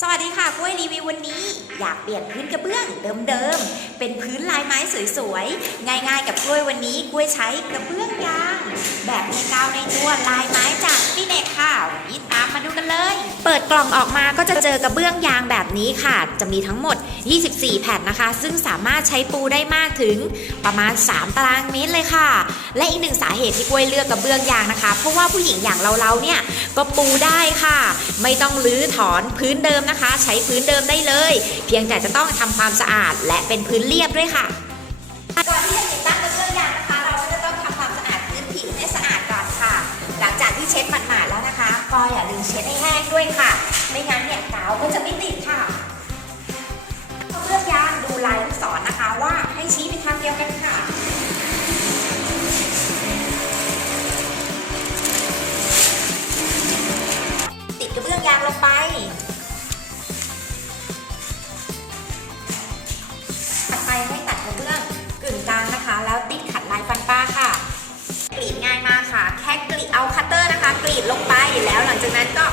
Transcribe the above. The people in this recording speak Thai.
สวัสดีค่ะกล้วยรีวิววันนี้ อยากเปลี่ยนพื้นกระเบื้องเดิมๆ เป็นพื้นลายไม้สวยๆ ง่ายๆ กับกล้วยวันนี้กล้วยใช้กระเบื้องยาง แบบมีกาวในตัวลายไม้จากพี่เน็กค่ะวันนี้ตามมาดูกันเลย กล่องออกมาก็จะเจอกระเบื้องยางแบบนี้ค่ะ จะมีทั้งหมด 24 แผ่นนะคะ ซึ่งสามารถใช้ปูได้มากถึงประมาณ 3 ตารางเมตรเลยค่ะ และอีกหนึ่งสาเหตุที่กล้วยเลือกกระเบื้องยางนะคะ เพราะว่าผู้หญิงอย่างเราๆเนี่ยก็ปูได้ค่ะ ไม่ต้องรื้อถอนพื้นเดิมนะคะ ใช้พื้นเดิมได้เลย เพียงแต่จะต้องทำความสะอาด และเป็นพื้นเรียบด้วยค่ะก่อนที่จะติดตั้งกระเบื้องยางนะคะ เราก็จะต้องทำความสะอาดพื้นผิวให้สะอาดก่อนค่ะ หลังจากที่เช็ดหมาดๆแล้วนะคะ ก็อย่าลืมเช็ดให้แห้ง ด้วยค่ะ ไม่งั้นเนี่ยกาวก็จะไม่ติดค่ะกระเบื้องยางดูลายลูกศรนะคะว่าให้ชี้ไปทางเดียวกันค่ะติดกระเบื้องยางลงไปถัดไปให้ตัดกระเบื้องกึ่งกลางนะคะ แล้วติดขัดลายฟันปลาค่ะกรีดง่ายมากค่ะ แค่กรีดเอาคัตเตอร์นะคะ กรีดลงไปแล้วหลังจากนั้นก็